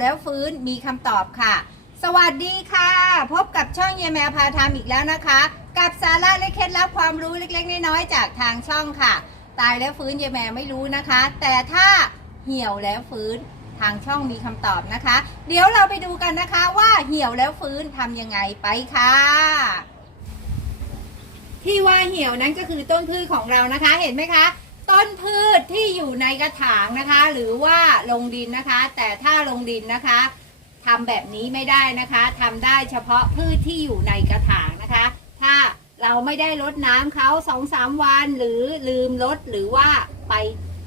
แล้วฟื้นมีคำตอบค่ะ สวัสดีค่ะ พบกับช่องเยแมวพาทำอีกแล้วนะคะ กับสาระและเคล็ดลับความรู้เล็กๆน้อยๆจากทางช่องค่ะ ตายแล้วฟื้นเยแมวไม่รู้นะคะ แต่ถ้าเหี่ยวแล้วฟื้นทางช่องมีคำตอบนะคะ เดี๋ยวเราไปดูกันนะคะว่าเหี่ยวแล้วฟื้นทำยังไงไปค่ะ ที่ว่าเหี่ยวนั้นก็คือต้นพืชของเรานะคะเห็นไหมคะ ต้นพืชที่อยู่ในกระถางนะคะ หรือว่าลงดินนะคะ แต่ถ้าลงดินนะคะทำแบบนี้ไม่ได้นะคะทำได้เฉพาะพืชที่อยู่ในกระถางนะคะ ถ้าเราไม่ได้รดน้ำเขาสองสามวันหรือลืมรดหรือว่าไป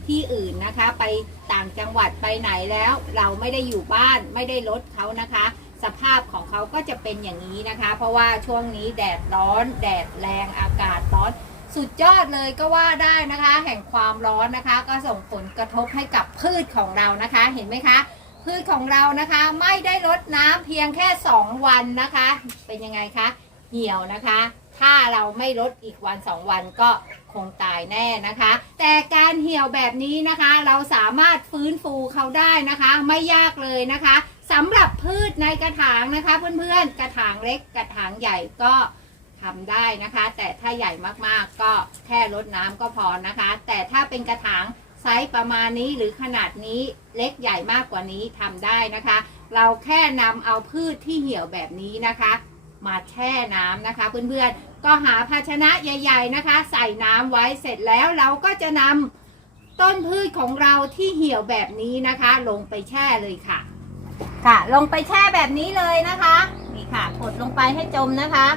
ที่อื่นนะคะ ไปต่างจังหวัดไปไหนแล้ว เราไม่ได้อยู่บ้านไม่ได้รดเขานะคะ สภาพของเขาก็จะเป็นอย่างนี้นะคะ เพราะว่าช่วงนี้แดดร้อน แดดแรงอากาศร้อน สุดยอดเลยก็ว่าได้นะคะ แห่งความร้อนนะคะ ก็ส่งผลกระทบให้กับพืชของเรานะคะ เห็นไหมคะ พืชของเรานะคะไม่ได้รดน้ำเพียงแค่ 2 วันนะคะ เป็นยังไงคะเหี่ยวนะคะ ถ้าเราไม่รดอีกวัน 2 วันก็คงตายแน่นะคะ แต่การเหี่ยวแบบนี้นะคะ เราสามารถฟื้นฟูเขาได้นะคะ ไม่ยากเลยนะคะสำหรับพืชในกระถางนะคะ เพื่อนๆกระถางเล็กกระถางใหญ่ก็ ทำได้นะคะ แต่ถ้าใหญ่มากๆก็แค่รดน้ำก็พอนะคะ แต่ถ้าเป็นกระถางไซส์ประมาณนี้หรือขนาดนี้เล็กใหญ่มากกว่านี้ทำได้นะคะ เราแค่นำเอาพืชที่เหี่ยวแบบนี้นะคะ มาแช่น้ำนะคะ เพื่อนๆก็หาภาชนะใหญ่ ๆนะคะ ใส่น้ำไว้เสร็จแล้วเราก็จะนำต้นพืชของเราที่เหี่ยวแบบนี้นะคะ ลงไปแช่เลยค่ะ ค่ะ ลงไปแช่แบบนี้เลยนะคะ นี่ค่ะกดลงไปให้จมนะคะ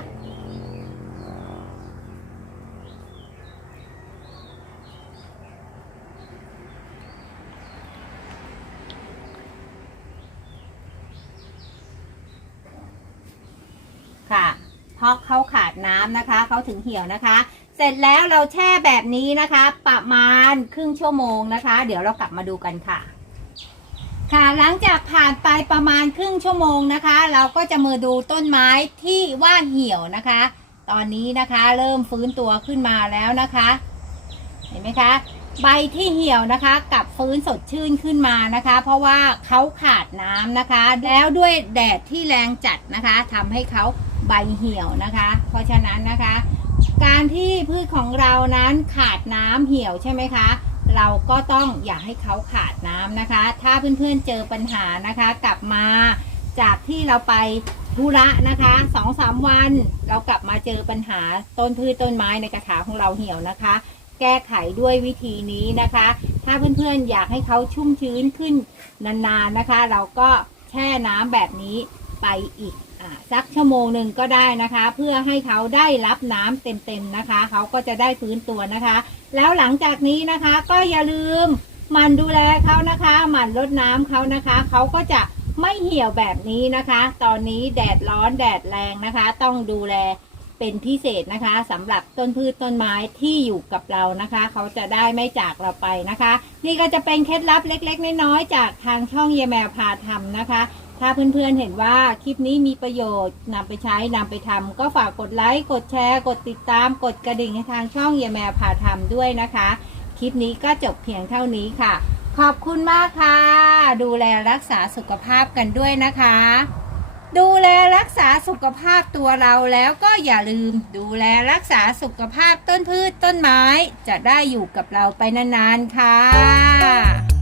เพ ราะเขาขาดน้ำนะคะ เขาถึงเหี่ยวนะคะ เสร็จแล้วเราแช่แบบนี้นะคะ ประมาณครึ่งชั่วโมงนะคะ เดี๋ยวเรากลับมาดูกันค่ะ ค่ะหลังจากผ่านไปประมาณครึ่งชั่วโมงนะคะ เราก็จะมาดูต้นไม้ที่ว่าเหี่ยวนะคะ ตอนนี้นะคะเริ่มฟื้นตัวขึ้นมาแล้วนะคะ เห็นไหมคะใบที่เหี่ยวนะคะกลับฟื้นสดชื่นขึ้นมานะคะ เพราะว่าเขาขาดน้ำนะคะ แล้วด้วยแดดที่แรงจัดนะคะทำให้เขา ใบเหี่ยวนะคะ เพราะฉะนั้นนะคะ การที่พืชของเรานั้นขาดน้ำเหี่ยวใช่ไหมคะ เราก็ต้องอย่าให้เขาขาดน้ำนะคะ ถ้าเพื่อนๆเจอปัญหานะคะ กลับมาจากที่เราไปธุระนะคะสองสามวันเรากลับมาเจอปัญหาต้นพืชต้นไม้ในกระถางของเราเหี่ยวนะคะ แก้ไขด้วยวิธีนี้นะคะ ถ้าเพื่อนๆอยากให้เขาชุ่มชื้นขึ้นนานๆนะคะ เราก็แช่น้ำแบบนี้ไปอีก สักชั่วโมงหนึ่งก็ได้นะคะ เพื่อให้เขาได้รับน้ำเต็มๆนะคะ เขาก็จะได้ฟื้นตัวนะคะ แล้วหลังจากนี้นะคะก็อย่าลืมมันดูแลเขานะคะหมั่นรดน้ำเขานะคะ เขาก็จะไม่เหี่ยวแบบนี้นะคะ ตอนนี้แดดร้อนแดดแรงนะคะ ต้องดูแลเป็นพิเศษนะคะสำหรับต้นพืชต้นไม้ที่อยู่กับเรานะคะ เขาจะได้ไม่จากเราไปนะคะ นี่ก็จะเป็นเคล็ดลับเล็ก ๆ น้อยๆจากทางช่องเยแมวพาทำนะคะ ถ้าเพื่อนๆเห็นว่าคลิปนี้มีประโยชน์นำไปใช้นำไปทำก็ฝากกดไลค์กดแชร์ กดติดตาม กดกระดิ่งให้ทางช่องเยแมวพาทำด้วยนะคะ คลิปนี้ก็จบเพียงเท่านี้ค่ะ ขอบคุณมากค่ะ ดูแลรักษาสุขภาพกันด้วยนะคะ ดูแลรักษาสุขภาพตัวเราแล้วก็อย่าลืม ดูแลรักษาสุขภาพต้นพืชต้นไม้ จะได้อยู่กับเราไปนานๆค่ะ